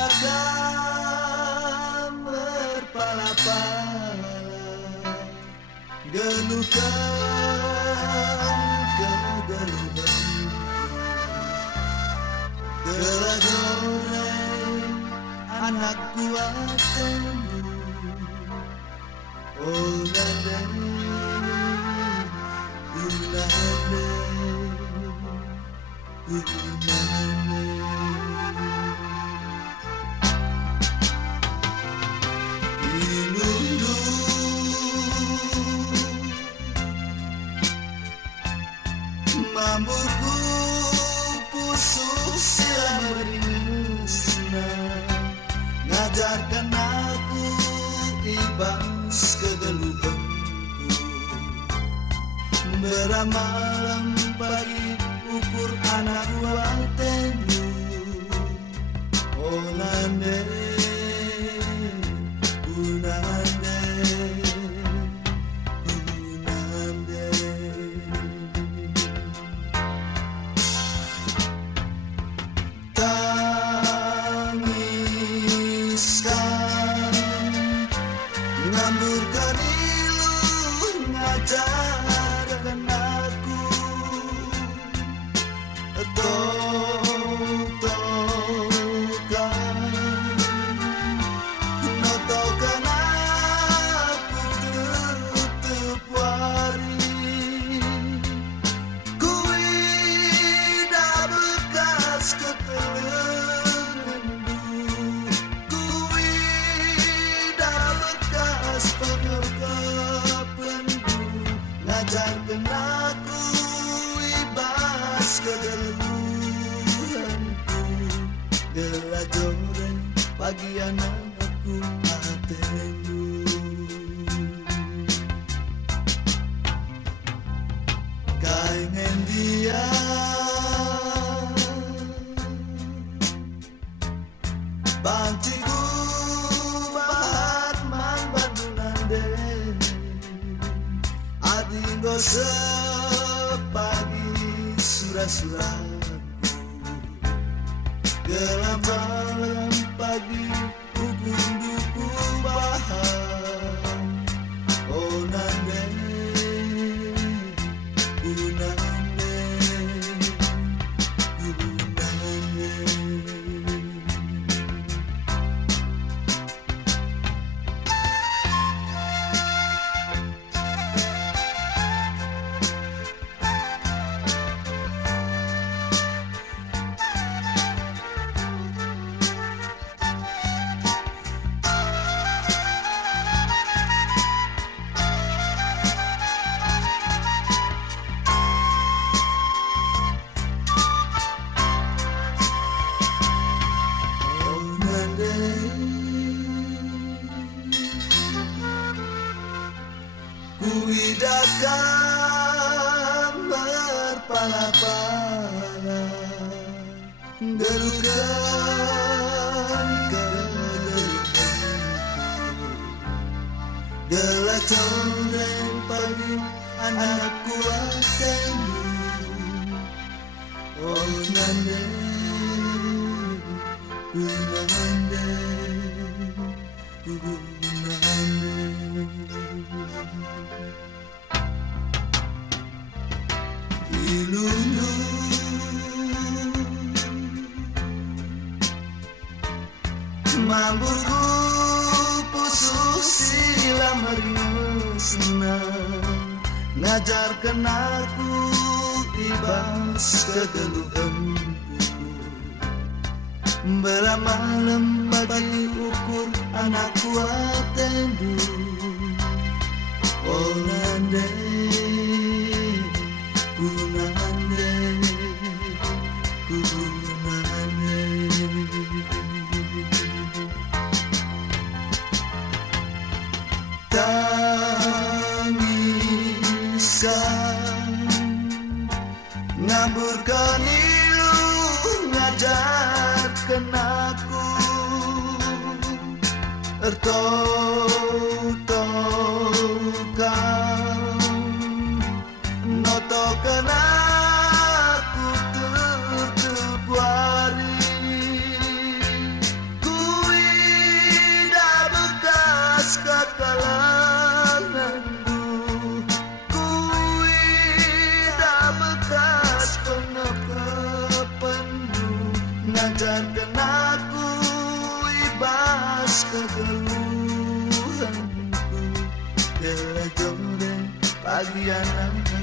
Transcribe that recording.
datang berpala-pala, geluhkan kegeluhanku, gelah goreng anak kuatmu. Oh nande, nande, nande. Ilundu mamburku pusuh silam berinusna, ngajarkan aku ibas kegeluhanku, beramalam pagi ukur anak watenu. Oh nande, nande, nande. Tangiskan, ngamburkan iluh, ngajarkan aku totokan, notokan aku tutup wari, kuida bekas ketelendu, kuida bekas pengependu, ngajarkan aku ibas kegeluhanku, gelah joreng pagi anakku atenu. Kaingen dia panciku bahat man bandunande, adinggo sepagi surat-suratku, gelap malam pagi duku bahan. Oh nande, nande, nande. Kuidakan berpala-pala, geluhkan kegeluhanku, gelah coreng pagi anak kuatenu. Oh nande, nande, nande. Ilundu mamburku pusuh silam ringesna, ngajarkan aku ibas kegeluhanku, beramalam bagi ukur anak kuatendu. Oh nande, nande, nande. Tangiskan, ngamburkan iluh, ngajarkan aku totokan, notokan aku tutup wari, ku kegeluhanku. Bela joren pagi anak